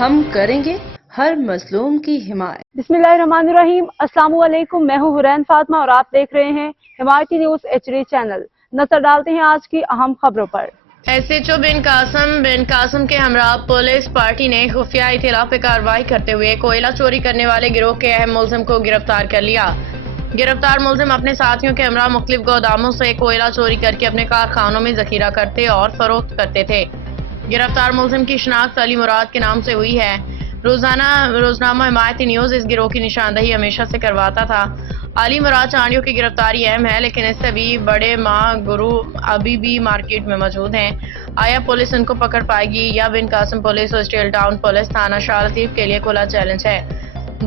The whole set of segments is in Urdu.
ہم کریں گے ہر مظلوم کی حمایت۔ بسم اللہ الرحمن الرحیم۔ السلام علیکم، میں ہوں حرین فاطمہ اور آپ دیکھ رہے ہیں حمایتی نیوز HD چینل۔ نظر ڈالتے ہیں آج کی اہم خبروں پر۔ SHO بن قاسم کے ہمراہ پولیس پارٹی نے خفیہ اطلاع پہ کارروائی کرتے ہوئے کوئلہ چوری کرنے والے گروہ کے اہم ملزم کو گرفتار کر لیا۔ گرفتار ملزم اپنے ساتھیوں کے ہمراہ مختلف گوداموں سے کوئلہ چوری کر کے اپنے کارخانوں میں ذخیرہ کرتے اور فروخت کرتے تھے۔ گرفتار ملزم کی شناخت علی مراد کے نام سے ہوئی ہے۔ روزنامہ حمایتی نیوز اس گروہ کی نشاندہی ہمیشہ سے کرواتا تھا۔ علی مراد چانڈیو کی گرفتاری اہم ہے، لیکن اس سے بھی بڑے گروہ ابھی بھی مارکیٹ میں موجود ہیں۔ آیا پولیس ان کو پکڑ پائے گی یا بن قاسم پولیس اور اسٹیل ٹاؤن پولیس تھانہ شاہ لطیف کے لیے کھلا چیلنج ہے۔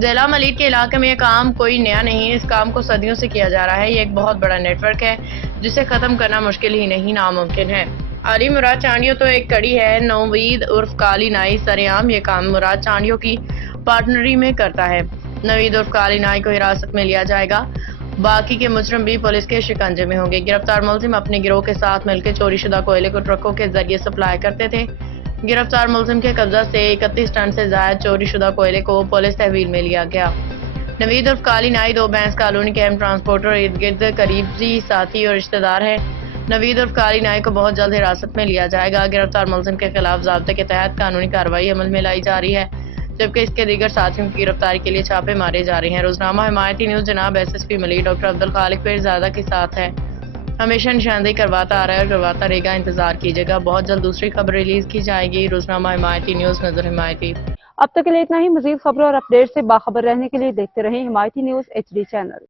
ضلع ملید کے علاقے میں یہ کام کوئی نیا نہیں، اس کام کو صدیوں سے کیا جا رہا ہے۔ یہ ایک بہت بڑا نیٹ ورک ہے جسے ختم کرنا مشکل ہی نہیں ناممکن ہے۔ علی مراد چانڈیو تو ایک کڑی ہے۔ نوید عرف کالی نائی سرعام یہ کام مراد چانڈیو کی پارٹنری میں کرتا ہے۔ نوید عرف کالی نائی کو حراست میں لیا جائے گا، باقی کے مجرم بھی پولیس کے شکنجے میں ہوں گے۔ گرفتار ملزم اپنے گروہ کے ساتھ مل کے چوری شدہ کوئلے کو ٹرکوں کے ذریعے سپلائی کرتے تھے۔ گرفتار ملزم کے قبضہ سے 31 ٹن سے زائد چوری شدہ کوئلے کو پولیس تحویل میں لیا گیا۔ نوید عرف کالی نائی دو بینس کالونی کے اہم ٹرانسپورٹر ارد گرد قریبی ساتھی اور رشتہ دار ہے۔ نوید عرف کالی نائی کو بہت جلد حراست میں لیا جائے گا۔ گرفتار ملزم کے خلاف ضابطے کے تحت قانونی کارروائی عمل میں لائی جا رہی ہے، جبکہ اس کے دیگر ساتھیوں کی گرفتاری کے لیے چھاپے مارے جا رہے ہیں۔ روزنامہ حمایتی نیوز جناب SSP ملید ڈاکٹر عبدالخالق پیرزادہ کے ساتھ ہے۔ ہمیشہ نشاندہی کرواتا آ رہا ہے اور کرواتا رہے گا، انتظار کیجیے گا، بہت جلد دوسری خبر ریلیز کی جائے گی۔ روزنامہ حمایتی نیوز، نظر حمایتی۔ اب تک کے لیے اتنا ہی۔ مزید خبروں اور اپڈیٹ سے باخبر رہنے کے لیے دیکھتے رہیں حمایتی نیوز HD چینل۔